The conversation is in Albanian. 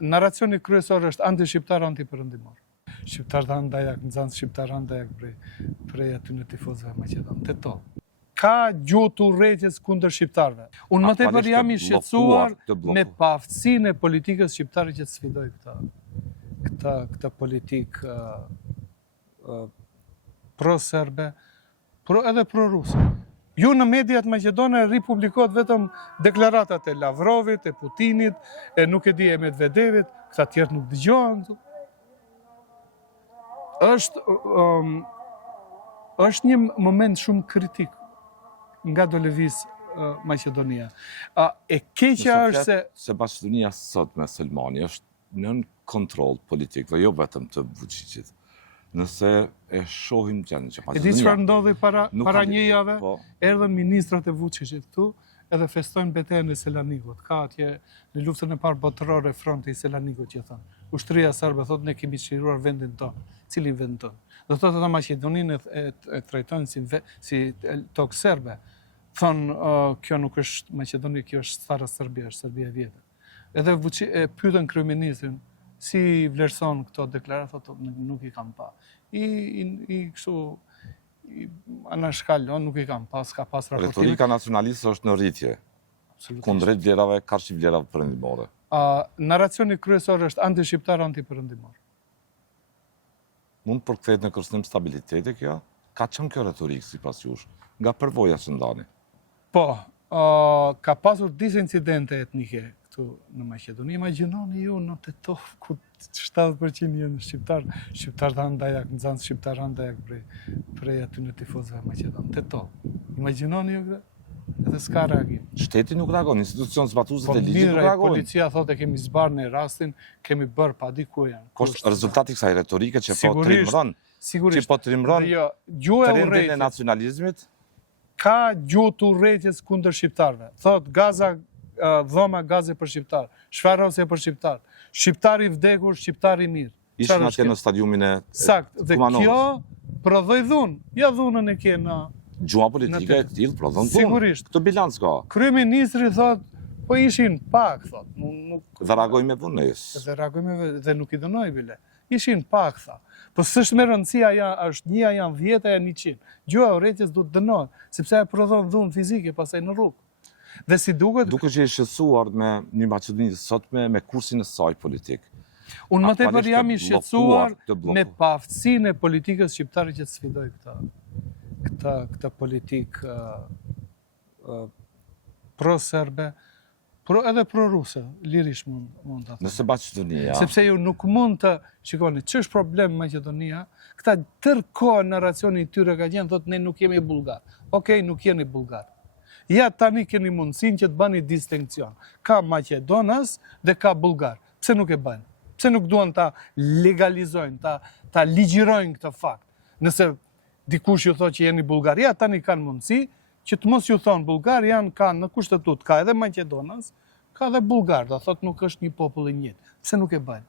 Narracioni kryesor është anti-shqiptar, anti-perëndimor. Shqiptarët kanë ndajak, nxënës shqiptarë ndajak prej aty në tifozëve maqedonë. Te to. Ka gjuhë urrëties kundër shqiptarëve. Unë më tepër jam i shqetësuar me paaftësinë e politikës shqiptare që të sfidoj këtë politikë pro-serbe, edhe pro-ruse. Ju në mediat maqedone ripublikohet vetëm deklaratat e Lavrovit, e Putinit, e nuk e di e Medvedevit, këta tjerë nuk dëgjohen. Është një moment shumë kritik nga do lëviz Maqedonia. E keqja është se... Se Maqedonia sot me Selmani është nën kontroll politik, dhe jo vetëm të Vučićit. Nëse e shohim gjendjen që Maqedonia... E di çfarë ndodhi para një jave? Erdhën ministrat e Vučićit këtu, edhe festojnë betejën e Selanikut. Ka atje në luftën e parë botërore fronti i Selanikut që thonë. Ushtria serbe thotë ne kemi çliruar vendin tonë. Cilin vend tonë? Do thotë ata Maqedoninë e trajtojnë si tokë serbe. Thonë kjo nuk është Maqedoni, kjo është stara Serbia, është Serbia e vjetër. Edhe pyetën kryeministrin si vlerëson këto deklaratë, thotë nuk i kam pa. I kështu anashkalon, nuk i kam pas, ka pas raportime. Retorika nacionaliste është në rritje, kundrejt vlerave, karshi vlerave perëndimore. Narracioni kryesor është anti-shqiptar, anti-perëndimor. Mund përkthehet në kërcënim stabiliteti kjo? Ka qenë kjo retorikë sipas jush, nga përvoja që ndani? Po, ka pasur disa incidente etnike këtu në Maqedoni. Imagjinoni ju në Tetov ku 70% janë shqiptarë, shqiptarët kanë ndajak, nxënës shqiptarë ndajak prej aty në tifozëve maqedonë. Tetov. Imagjinoni ju këtë? Edhe s'ka reagim. Shteti nuk reagon, institucion zbatuese të ligjit nuk reagojnë. Policia thotë kemi zbarë në rastin, kemi bërë pa di ku janë. Është rezultati i kësaj retorike që po trimron, trendin e nacionalizmit. Ka gjuhë urrëties kundër shqiptarëve. Thotë Gaza, dhoma Gaze për shqiptar, Shfarosje për shqiptar, shqiptari i vdekur, shqiptari i mirë. Ishin atje në stadiumin e Sakt, dhe kjo prodhoi dhunë. Ja dhunën e ke në gjua politike e tillë prodhon dhunë. Sigurisht. Këtë bilanc ka. Kryeministri thotë, po ishin pak, thotë. Dhe reagoj me vonesë. Dhe reagoj me dhe nuk i dënoi bile. Ishin pak, tha. Po s'është me rëndësia është një, janë 10, janë 100. Gjua urrëties duhet dënohet, sepse ajo prodhon dhunë fizike pastaj në rrugë. Dhe si duket... Duke që i shqetësuar me një Maqedoni sotme me kursin e saj politik. Unë më tepër jam i shqetësuar me paaftësinë e politikës shqiptare që të sfidoj këtë politikë pro-serbe, edhe pro-ruse, lirish mund të thënë. Nëse Maqedonia... Sepse ju nuk mund të, shikoni, që është problem Maqedonia, këta tërkohë narracioni i tyre ka qenë, thotë ne nuk jemi bulgar. Okej, nuk jeni bulgar. Ja tani keni mundësinë që të bëni distinkcion. Ka Maqedonas dhe ka bulgar. Pse nuk e bëjnë? Pse nuk duan ta legalizojnë, ta ligjirojnë këtë fakt? Nëse dikush ju thotë që jeni bulgar, ja tani kanë mundësi që të mos ju thonë bulgar, kanë në kushtetut, ka edhe Maqedonas, ka edhe bulgar, do thotë nuk është një popull i njëjtë. Pse nuk e bëjnë?